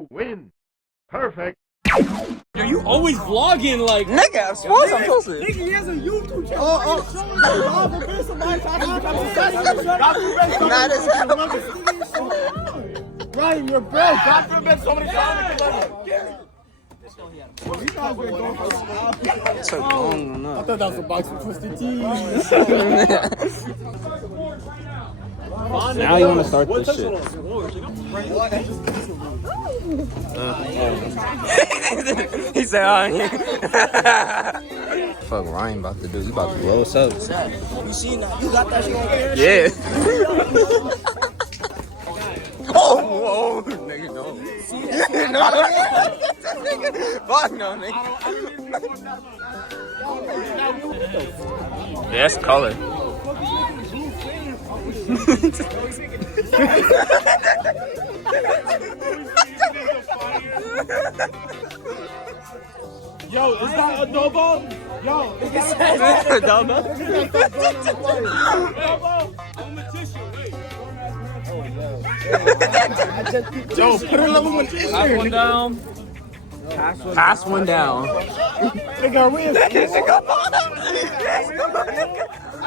You win. Perfect. Yo, you always vlogging like. Nigga, I'm supposed to. Nigga, he has a YouTube channel. Mad as hell. Ryan, you're broke. God forbid somebody times. Took long enough. I thought that was a box of twisted tea. Now you want to start this shit. He said, fuck Ryan about to do? He about to blow us up. You see now? You got that shit on there? Yeah. Oh, nigga, no. No. Fuck no, nigga. Yeah, that's color. Yo, is that adobo? Yo, is that Adobo? Yo, put another one in there. Pass one down. Pass one down. Nigga, we is I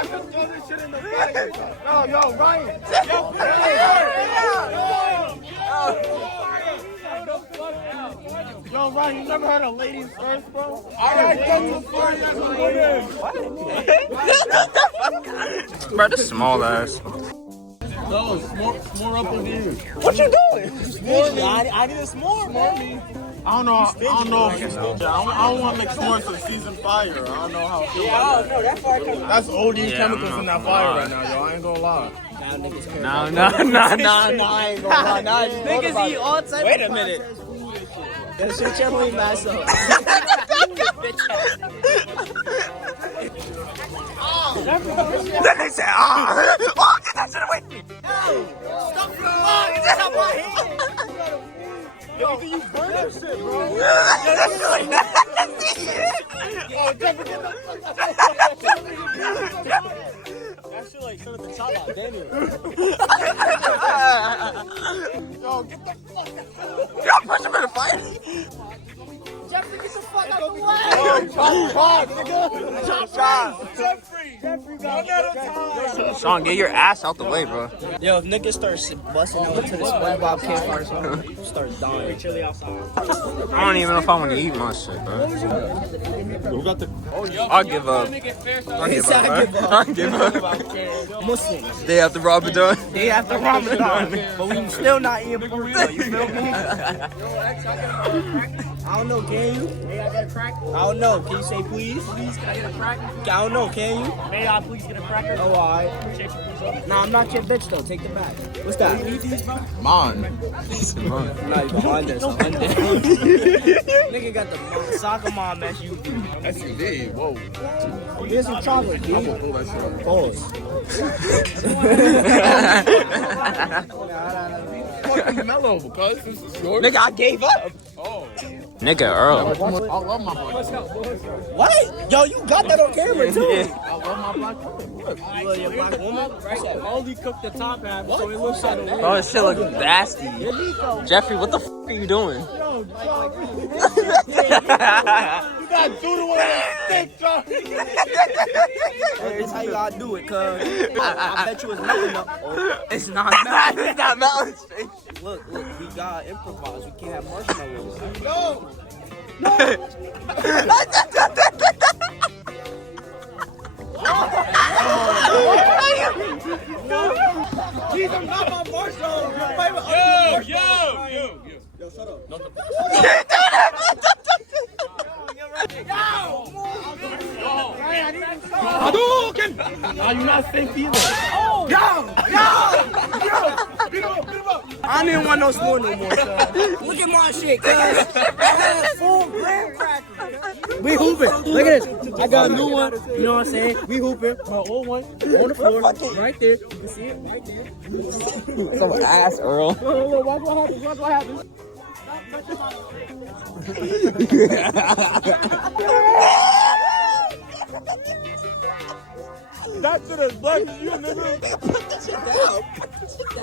just throw this shit in the fire. Yo, Ryan. Yo, Yo, Ryan, you never heard of ladies first, bro? Alright, come to Bro, this small ass. No, more up in here. What you doing? I need a s'more, man. I don't know if it's I don't want to make s'mores for season fire. I don't know how. Yeah, I don't know. That fire coming. That's OD chemicals in that fire right now, yo. I ain't gonna lie. Nah, niggas crazy. No, I ain't gonna lie. Niggas eat all types. Wait a minute. That shit your whole ass up. They said, oh, get that shit away from me. Stop the vlog. It's just on my head. Yo, you burn that shit, bro. That shit like nasty. Oh, Jeffrey, get the That shit like shut up the top out, Daniel. Yo, get the fuck out. Y'all push him in the fight. Jeffrey, get the fuck out the way. Chop, nigga. Chop. Jeffrey, one at a time. Sean, get your ass out the way, bro. Yo, if niggas start busting out into the SpongeBob campfire, start dying. I don't even know if I want to eat my shit, bro. Who got the? I'll give up. I'll give up. Muslims. Day after Ramadan. Day after Ramadan. But we still not eating for real, you feel me? I don't know, can you? May I get a crack? I don't know. Can you say please? Please, can I get a crack? I don't know, can you? May I please get a cracker? Oh, alright. Nah, I'm not your bitch though. Take the bag. What's that? Mine. Not even Honda, it's a Honda. Nigga got the soccer mom SUV. SUV, whoa. Here's some chocolate, I'm dude. gonna pull that shit up. Pause. Fucking mellow, because this is yours. Nigga, I gave up. Oh. Nigga, Earl. I love my black color. What? Yo, you got that on camera too. I love my black color. Look. You love your black woman? Right. Only cooked the top half, so it looks like a Oh, this shit looks nasty. Jeffrey, what the f are you doing? You got doodle on that stick, Johnny. That's how you gotta do it, cuz. I bet you it's melting up. Oh, It's not melting. It's not melting. look, we gotta improvise. We can't have marshmallows. These are not my marshmallows. You're playing with Yo. Yo, shut up. Hadouken! Nah, you're not safe either. Oh! Yo! Beat him up! I didn't want no s'more no more, son. Look at my shit, cuz. I had full graham crackers. We hooping. Look at this. I got a new one. You know what I'm saying? We hooping. My old one on the floor. Right there. You can see it right there. Some ass, Earl. Look, watch what happens. Watch what happens. That shit is black as you, nigga. Put that shit down.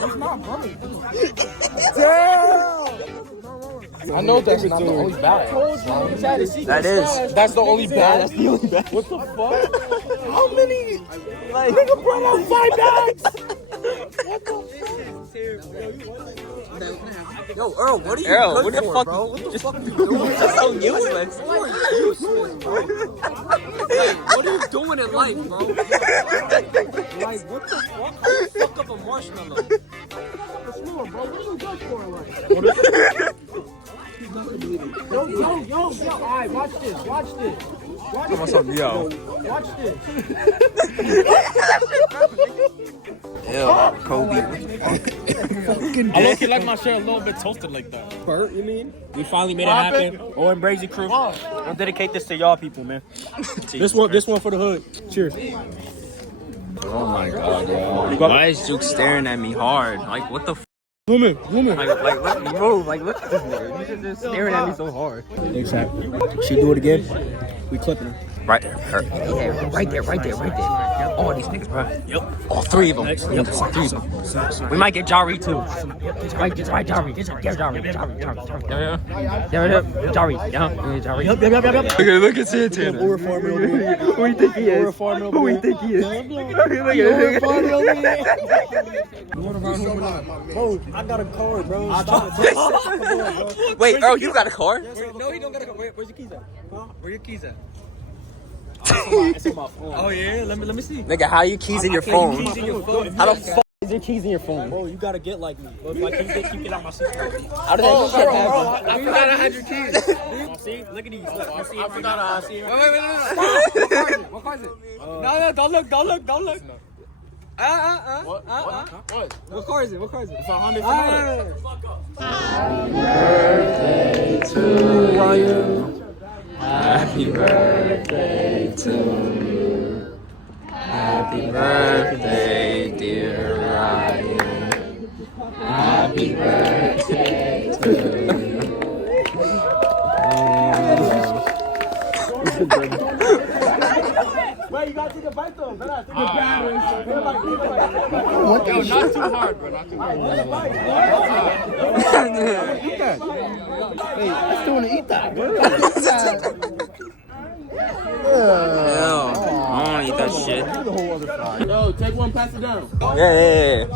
It's not burning. Damn! I know that's not the only bad. That is. That's the only bad. That's the only bad. What the fuck? How many? Like, nigga brought out 5 bags. What the fuck? Yo, Earl, what are you Earl, good what the for, fuck? bro? What the fuck are you doing? That's so useless. What are you doing in life, bro? Like, what the fuck? How you fuck up a marshmallow? Bro, what are you good for in life? Yo, alright, watch this. Watch this. Ew, Kobe. I look like my shirt a little bit toasted like that. Bert, you mean? We finally made it happen. OMBRAZZY crew. I'll dedicate this to y'all people, man. This one for the hood. Cheers. Oh my god, bro. Why is Duke staring at me hard? Like, what the f? Woman. Like, let me move. Like, look at this nigga. You should just staring at me so hard. Exactly. She do it again, we clipping her. Right there. Right there. All these niggas, bro. Yep. All 3 of them. Yep. 3 of them. We might get Jari too. Right, Jari. Get Jari. Jari. Look at Santana. Or a farmer over here. Who do you think he is? Who do you think he is? Bro, I got a card, bro. Wait, Earl, you got a car? No, he don't got a card. Where's your keys at? Huh? Where your keys at? It's on my phone. Oh yeah, let me see. Nigga, how you keys in your phone? How the fuck is your keys in your phone? Bro, you gotta get like me. But if I can't get, keep it out my seat. How did that shit happen? I forgot I had your keys. See, look at these. Look, I forgot I see. Wait. What car is it? No, don't look. What? What car is it? It's a Honda Happy birthday to you. Happy birthday, dear Ryan. Happy birthday to Wait, you gotta take a bite though. Yo, not too hard, bro. Not too hard. Hey, I still wanna eat that, bro. Ew, I don't eat that shit. Yo, take one, pass it down. Yeah.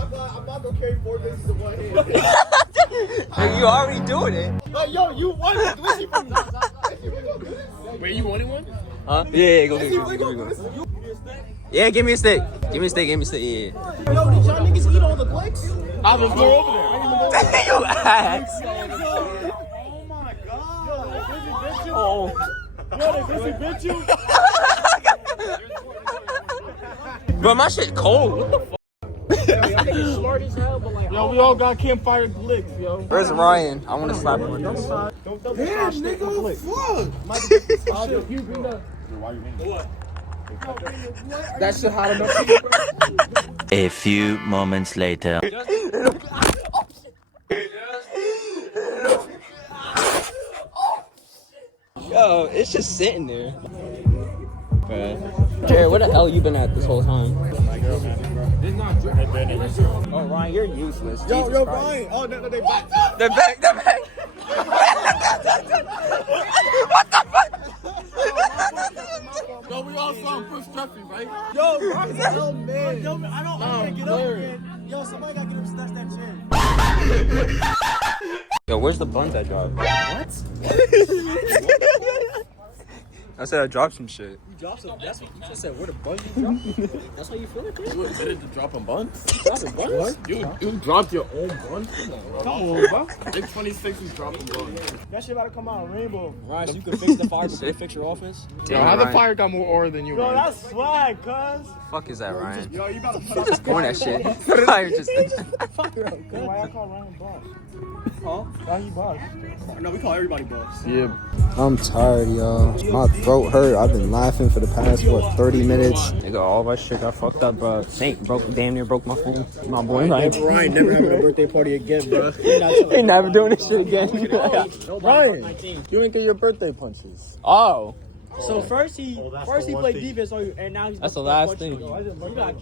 You already doing it. Yo, you won it. Wait, you wanted one? Huh? Yeah, go get it. Yeah, give me a stick. Yeah. Yo, did y'all niggas eat all the clicks? I was go over there. You ass. Oh my god. Oh. Yo, they bitch you? Bro, my shit cold. What the fuck? Yo, we all got campfire clicks, yo. Where's Ryan? I want to slap him with this. Damn, nigga, fuck. That shit hot enough. A few moments later. Yo, it's just sitting there. Jared, where the hell you been at this whole time? Oh, Ryan, you're useless. Yo, Brian. Oh, no, they back. They're back. What the fuck? Yo, we all saw him push Jeffrey, right? Yo, Brian's a hell man. Yo, I don't want to get up again. Yo, somebody gotta get him snatch that chair. Yo, where's the buns I dropped? What? I said I dropped some shit. You dropped some. That's what you just said. Where the buns you dropped? That's how you feel it, You admitted to dropping buns? Dropping buns? You dropped your own buns? Come on, bro. Big 26 is dropping buns. That shit about to come out rainbow. Right, so you can fix the fire, but you can fix your office. Yo, how the fire got more aura than you? Yo, man? that's swag, cuz. Fuck is that, Ryan? Yo, you gotta put Just point that shit. Fire just. Why I call Ryan boss? Huh? Why he boss? No, we call everybody boss. Yeah. I'm tired, y'all. My throat hurt. I've been laughing for the past, 30 minutes? Nigga, all my shit got fucked up, bro. Saint damn near broke my phone. My boy, Ryan. Ryan never having a birthday party again, bro. Ain't never doing this shit again. Ryan, you didn't get your birthday punches. Oh. So first he played defense on you, and now he's. That's the last thing. You got